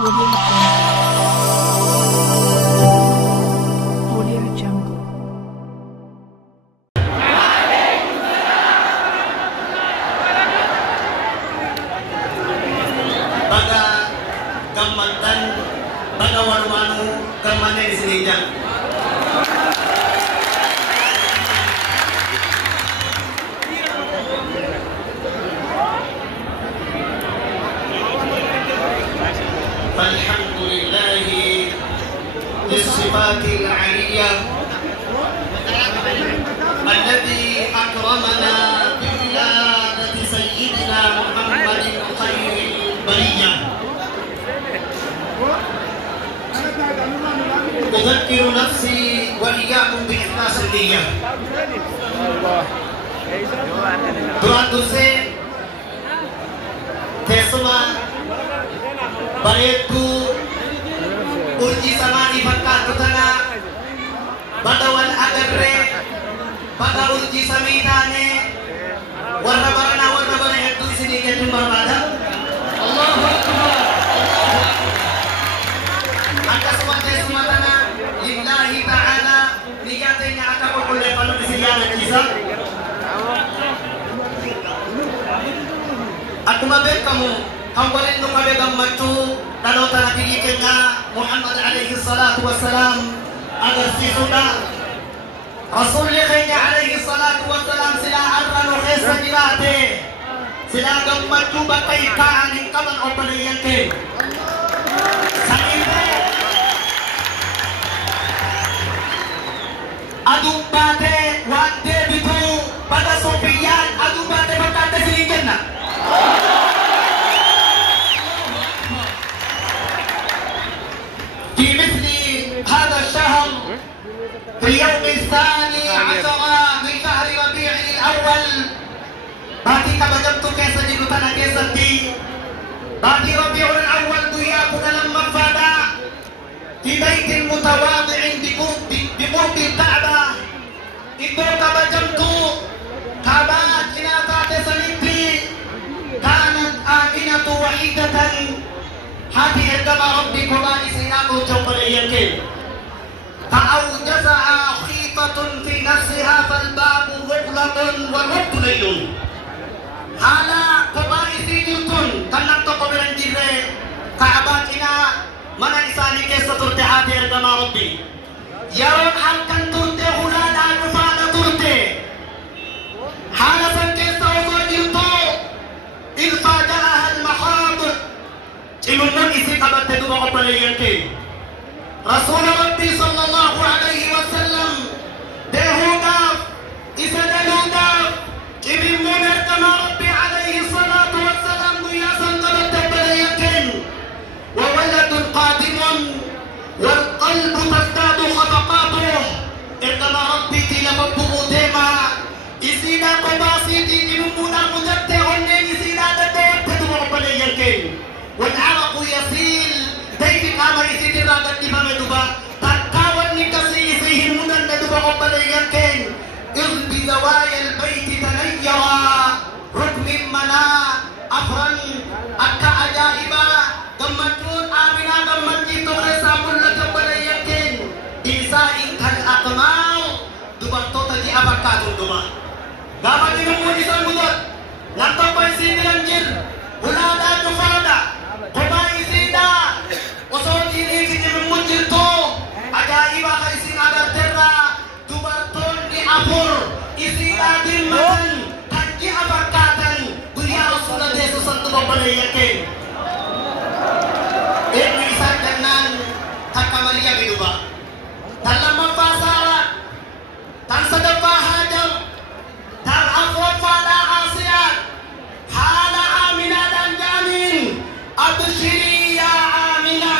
Audio Jungle. Baga gamatan, baga waru-waru kemana di sini jang. Alhamdulillah بالصفات العالية الذي أكرمنا بولادة سيدنا محمد خير البرية. أذكر نفسي وإياكم بإخلاص النية. Doa dosa Tesma Baretu Urji sama ibakat tutana Badawan agarre Pada urji samitane Warna barana itu di sini jadi berbeda. Allahu Akbar. Aka semua tanah lillahi ta'ala niatnya akan boleh pada di sini ada kisah. Aku mabel kamu boleh nukabegam matu kalau tanah dirinya Muhammad alaihi salatu wassalam agar si sudah Rasulullah alaihi salatu wassalam sila arranu khisa jirate sila gammatu bakai kaanin kaman opaliyante sakite adung bate wante bitu pada sopian adung bate bakate silikenna في مثل هذا الشهر في اليوم الثاني عشر من شهر ربيع الأول بعدي كبجمت كيسا جلتنا كيسا دي بعدي ربيع الأول ضياكنا لما فادا في بيت متواضع بقرب الكعبة إذا كبجمت كعبات إناتات سنتي كانت آمنة وحيدة هذه عندما ربي كمان سيناكو جوكل يكين فأوجزها خيطة في نفسها فالباب مغلق والوقت ليل هذا كمان سينيوتون كانت تقبل الجرة كعباتنا من إنساني كيسة ترتي هذه عندما ربي يرون هل كان ترتي هلادا نفادا ترتي هذا سنكيسة وفاجرتو إذ فاجأها المخاض ilmun isi kabar tedu bawa pelayanke Rasul Rabbi sallallahu alaihi wasallam dehuda isa dehuda ibn Munar kama Rabbi alaihi salatu wassalam duyasan kabar pelayanke wa waladun qadimun wal qalbu tazdadu khafaqatuh kama Rabbi tila mabudema isida qabasi ibn Munar mujatte onne isida tedu bawa pelayanke والعرق يسيل دايك كما يسيل راغت دفا مدوبا تكاون نكسي فيه المنن ندوبا قبل يكين إذ بزوايا البيت تنيرا ركن منا أفرن أكا أجائبا قمتون آمنا قمتي تغرسا ملة قبل يكين إنسان كالأقمار دوبا توتجي أبكات دوبا غابا دنمو إسان مدد نانتوبا يسيل لنجل ولادا نفادا Koma isida, osot ini kita memuncul tu, ada iba kaisin ada terra, tubarton di apur, isida di makan, kanji abakatan, dunia Rasulullah Yesus santu bapalai yakin. Ini isar dengan takamalia hidup. Dalam mafasara, tan sedekah hajam, tan afwan pada asiat, hala aminah dan jamin. أبشري يا آمنة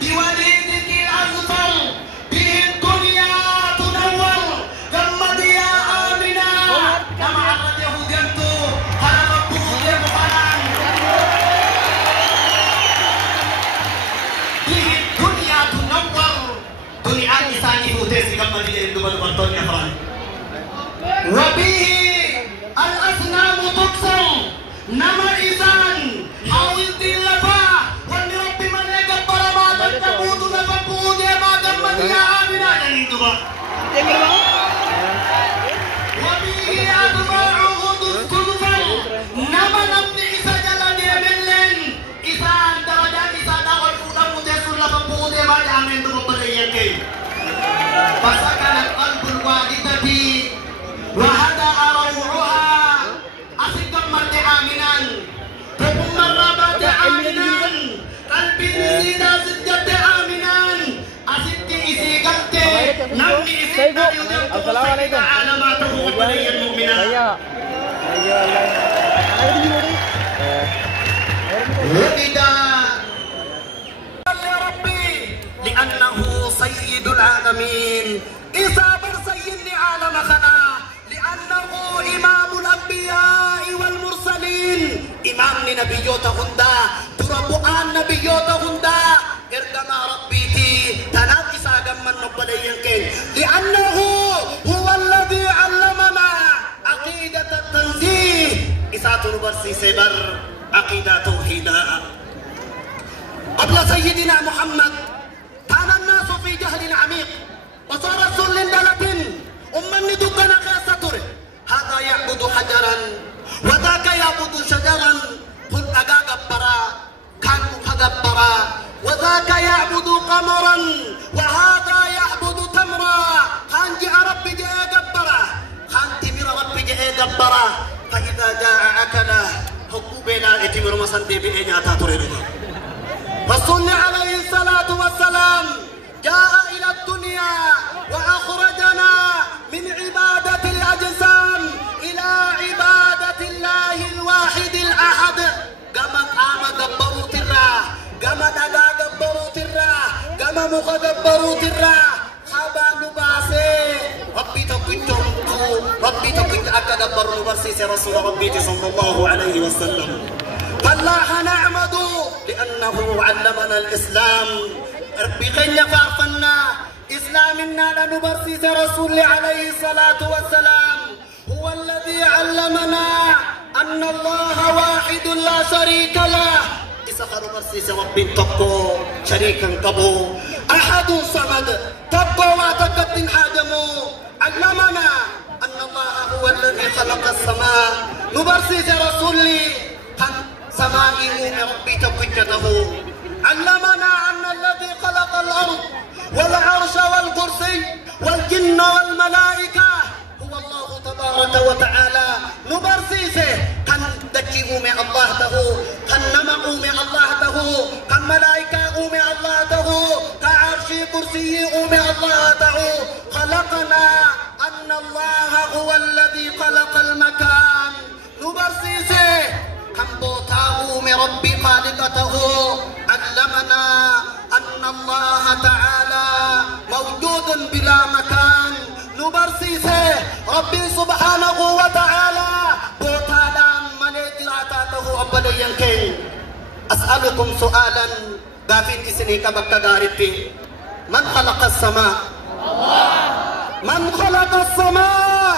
بوليدك الأزفر به الدنيا تنور جمد يا آمنة كما عرض يهوديانت هربته لمحران به الدنيا تنور دنيا إنساني هوديسي جمد يهوديانت برطان يا فران وبه الأصنام تكسر نما إنسان حاول تلفا ونربي من الله وبه أتباعه الصدفة نما نمني إسا جلد يملن إسا درجات إسا دعوة فولا متسر لفقود ما جامن دمبريك فسكن القلب الواحدة وهدأ روعها أسكن مرد آمنا تقوم الربات آمنا قلبي نسينا سجد آمنا أسكت إسي قلت نمني إسي السلام عليكم. علاماته وبني المؤمنات ولد لربي لأنه سيد العالمين إصابر سيد عالم خنا لأنه إمام الأنبياء والمرسلين إمام نبيوت هندا تربوان نبيوت هندا إرقما ربيتي تنام إساقا من نبلينكين لأنه هو الذي علمنا عقيدة التنزيه إسات نبرسي سبر عقيدة توحيدا قبل سيدنا محمد كان الناس في جهل عميق وصار الذل دلة أمني دقنا خاصة هذا يعبد حجرا وذاك يعبد شجرا قل أجا جبرا كان فجبرا وذاك يعبد قمرا وهذا يعبد تمرا كان جاء ربي جاء جبرا كان تمر ربي جاء جبرا فإذا جاء أكله حكوبنا اتمر مسندي بإنيا تاتورينا فالصلى عليه الصلاة والسلام جاء إلى الدنيا وأخرجنا من عبادة الأجسام إلى عبادة الله الواحد الأحد كما قام جبروا ترى كما نجا جبروا ترى كما مخ جبروا ترى خبا نباسي ربي تقيتم ربي تقيت أكد جبروا نباسي رسول ربي صلى الله عليه وسلم فالله نعمد لأنه علمنا الإسلام ربي خينا فعفنا إسلامنا لنبرسيس رسول عليه الصلاة والسلام هو الذي علمنا أن الله واحد لا شريك له إسخر برسيس ربي تقو شريكا قبو أحد صمد تقو وتقدم حاجمو علمنا أن الله هو الذي خلق السماء نبرسيس رسولي سمائي ربي تقجته علمنا أن الذي خلق الأرض والعرش والكرسي والجن والملائكة هو الله تبارك وتعالى نبرسيسه كان دجيه من الله ته كان نمقه من الله ته كان ملائكة من الله ته كعرشي كرسي من الله ته خلقنا أن الله هو الذي خلق المكان نبرسيسه كم بوتاه من ربي خالقته علمنا أن الله تعالى موجود بلا مكان نبرسيسه ربي سبحانه وتعالى بوتالا مليجراته أبلينكين أسألكم سؤالا قافين إسني كبك غاربي من خلق السماء من خلق السماء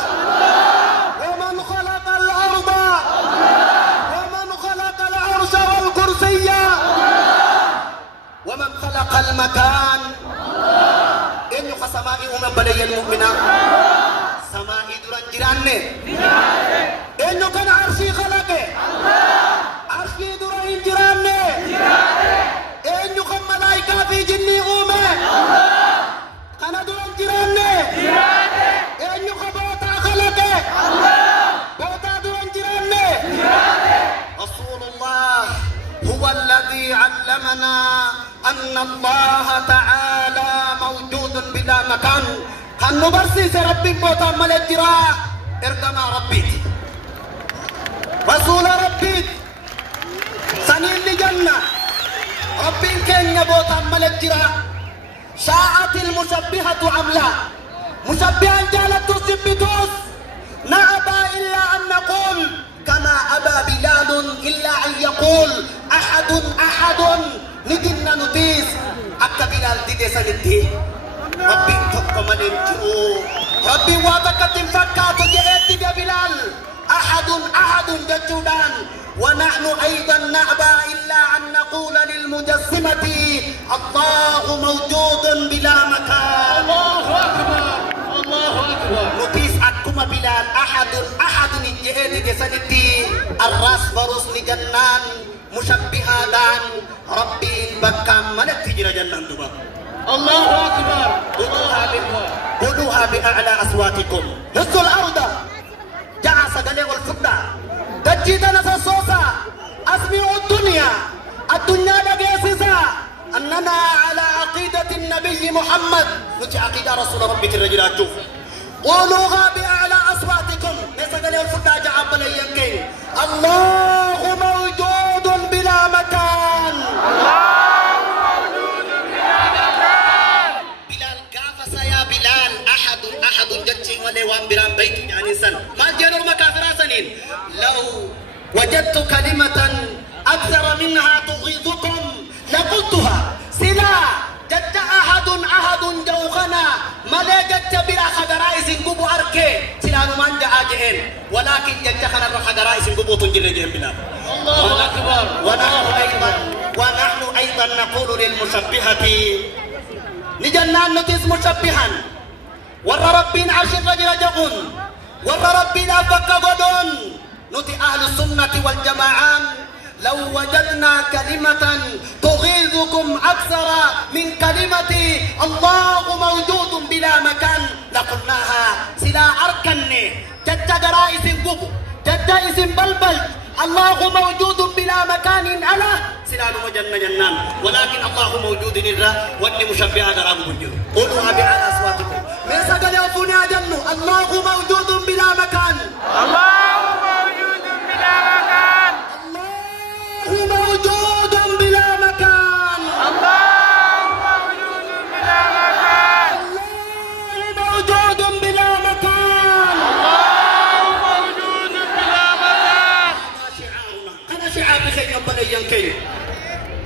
ومن خلق الأرض والكرسي ومن خلق المكان إنه خسمائي ومن بلي المؤمنة سمائي دران جيراني إنه كان عرشي خلقه عرشي دران جيراني إنه كان ملائكة في جني أمه كان دران جيراني إنه كان بوتا خلقه بوتا دران جيراني رسول الله هو الذي علمنا أن الله تعالى موجود بلا مكان كان نبرسيس ربي بوتا ملجرا ارقما ربي رسول ربي سنين لجنة ربي كن بوتا ملجرا شاعت المشبهة عملا مشبها جالت تثبتوس نأبى إلا أن نقول كما أبى بلال إلا أن يقول أحد ندنا نديس أكا بلال ديدسا ندي ربي تبقى من انتو ربي واتك تنفكا تجئت دي بلال أحد جدودان ونحن أيضا نأبى إلا أن نقول للمجسمة الله موجود بلا مكان. الله أكبر الله أكبر. نتيس أكما بلال أحد الجهد جسدتي الراس فروس لجنان مشبها دان ربي إن بكام ملك تجرى جنان دبا. الله أكبر الله أكبر. قولوها بأعلى أصواتكم. هزوا الأرض جعس قليل الفضة تجيدنا سوسا أسمعوا الدنيا لقيسسا أننا على عقيدة النبي محمد نتي عقيدة رسول ربك الرجلات. قولوها بأعلى أصواتكم. ليس قليل الفضة جعب لينكين الله موجود بلا مكان. بلال أحد جتشي ولوان برام بيت يعني سن ما جنور مكافرة سنين. لو وجدت كلمة أكثر منها تغيظكم لقلتها سلا جت أحد جوخنا ملا جت بلا خدرائس قبو أركي سلا نمان جاجئين ولكن جت خنا خدرائس قبو تنجلجين بلال. الله أكبر. ونحن أيضا نقول للمشبهة نجنان نتيس مشبها ور ربين عشر رجل جغن ور ربين أفك غدون نتي أهل السنة والجماعة لو وجدنا كلمة تغيظكم أكثر من كلمة الله موجود بلا مكان لقلناها سلا أركني جد جرائس قبو جد اسم بلبل الله موجود بلا مكان ألا سلال جنان ولكن الله موجود نرى واني مشبهة درام موجود. قولوها بأعلى أصواتكم. من سجل يوفوني أجنو الله موجود بلا مكان. الله موجود بلا مكان. الله موجود بلا مكان. الله موجود بلا مكان. الله موجود بلا مكان. الله موجود بلا مكان. هذا شعار بخير ينبغي ينكي.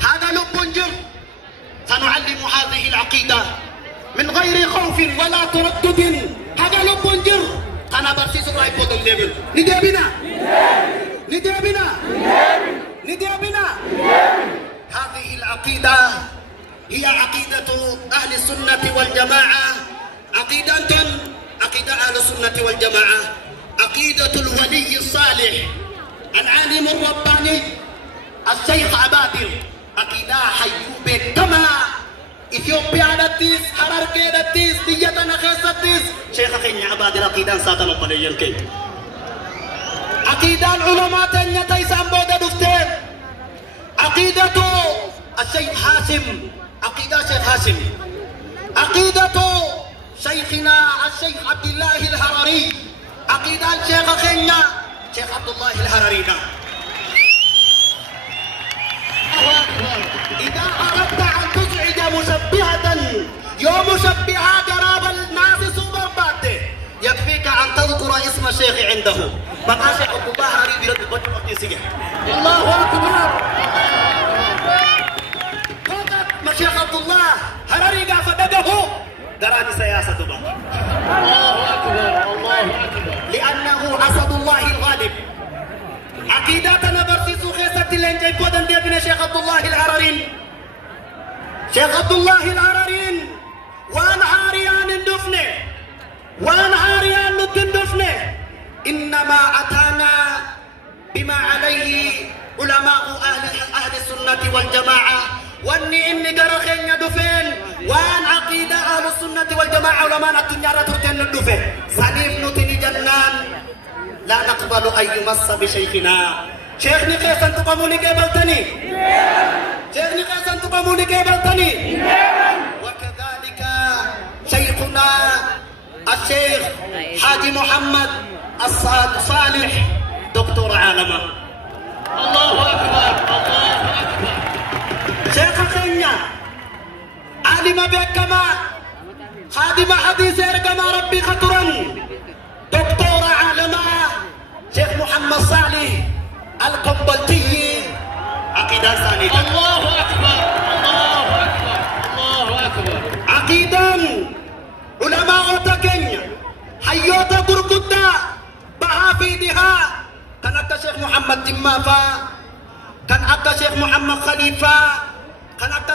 هذا لب جر سنعلم هذه العقيدة من غير خوف ولا تردد. هذا لب جر أنا برسيس راي بودن ديبل نديبنا هذه العقيدة هي عقيدة أهل السنة والجماعة. عقيدة أهل السنة والجماعة عقيدة الولي الصالح العالم الرباني الشيخ عبادر عقيدة حيوب كما إثيوبيا دتيس حراركي دتيس ديتنا خيستيس شيخ خيني عبادر عقيدة ساتنا قليل كي عقيدة العلماء تنيتي سامبودا دفتين عقيدة الشيخ هاشم عقيدة شيخ هاشم عقيدة شيخنا الشيخ عبد الله الهرري عقيدة الشيخ خينا شيخ عبد الله الهرري. إذا أردت أن تسعد مشبهة يوم مشبهة قراب الناس سوبر باتي يكفيك أن تذكر اسم الشيخ عنده. مقا شيخ عبد الله هرري برد بطل وقت سيجا. الله أكبر. فقط ما شيخ عبد الله هرري قاف دقه دراني سياسة بقى. الله أكبر الله أكبر. لأنه أسد الله الغالب. عقيدتنا برسيسو خيسة اللي بودن ديبنا شيخ عبد الله الهررين. شيخ عبد الله الهررين وانهاريان الدفنة وانهاريان الدفنة إنما أتانا بما عليه علماء أهل السنة والجماعة واني إني قرخين يدفن وان عقيدة أهل السنة والجماعة علماء الدنيا رتوتين الدفن سليم نتني جنان لا نقبل أن يمس بشيخنا. شيخني كيف أنتم قاموني كيبلتني شيخني كيف أنتم قاموني كيبلتني. وكذلك شيخنا الشيخ حاجي محمد الصالح دكتور عالمة. الله أكبر الله أكبر. شيخ خينيا عالم بكما خادم حديث كما ربي خطرا دكتور عالمة شيخ محمد صالح القنبلتي عقيدة ثانية. الله أكبر الله أكبر الله أكبر. عقيدة علماء تكنيا حيوتا قرقودا بحافيدها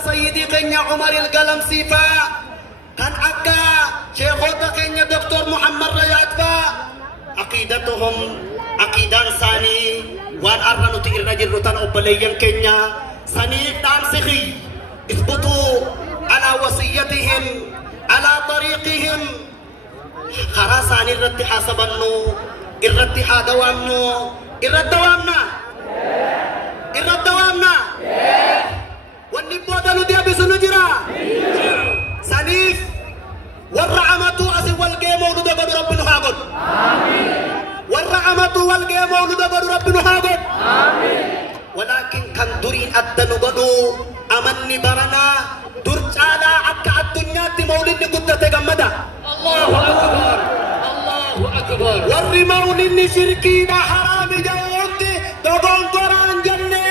سيدي كينيا عمر القلم سيفا كان أكا شيخوتا كينيا دكتور محمد رياض فا عقيدتهم عقيدة ثاني وان أرنو تير رجل رتان أبليين كينيا سنيف دان سخي اثبتوا على وصيتهم على طريقهم خراساني الرد حاسبنو الرد حادوامنو الرد دوامنا الرد دوامنا والنبوة دلو دي بسنو جرا سنيف والرعمتو أسي والقيم ولد قد ربنا هاقود والرعمتو والقيم ولد قد ربنا هاقود ولكن كان دورين أدنو قدو أمني برنا درجالا أكا الدنيا مولد قدة تغمدا الله أكبر الله أكبر warri maulinni shirkiidha haraami jawootti dogongoraan jenne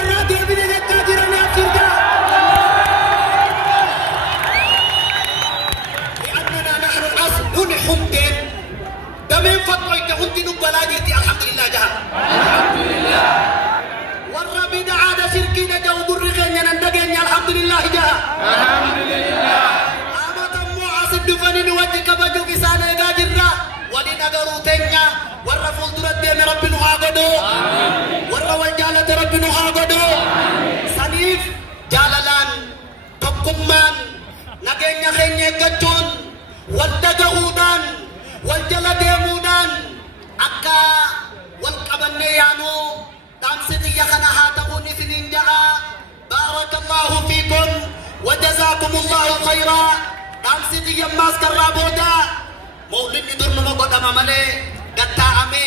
irraa deebine jechaa jiranii absirda li'annana nahnu asnun humdeen dameen fattoyte hundi nu balaa jirti alhamdulillah jaha warra bid'aadha shirkiidha jawu gurri keenya nan dhageenya alhamdulillah jaha دفني نوجه كبجو بسانة جاجرة ولين أجرو تنيا والرفض ردي ربنا هاجدو والرول جالة ربنا هاجدو سنيف جاللان تقمان نجينا خيني كتون والدجودان والجلديمودان أكا والكبنيانو تامسيتي يخنا هاتبوني في نينجا بارك الله فيكم وجزاكم الله خيرا Tamsiti yammas karraa booda mawlidni durnu godhama malee gatta'ame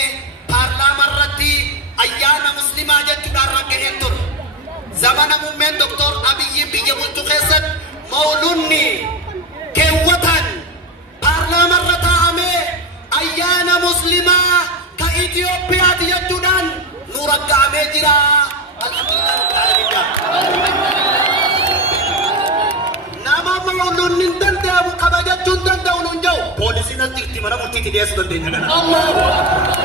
paarlaamaa irratti ayyaana muslimaa jechuudhaan raggaheen ture. Zamana muummeen Doktor Abiyyi biyya bulchu keessatti mawludni keewwatan paarlaamaa irra taa'ame ayyaana muslimaa ka Itoophiyaati jechuudhaan nu ragga'amee jira. Alhamdulillah rabbil aalamiin. مولون نندن أبو كباجة جندن داونون جو بوليسنا تيجي مرا مفتي تديس بدين هذا الله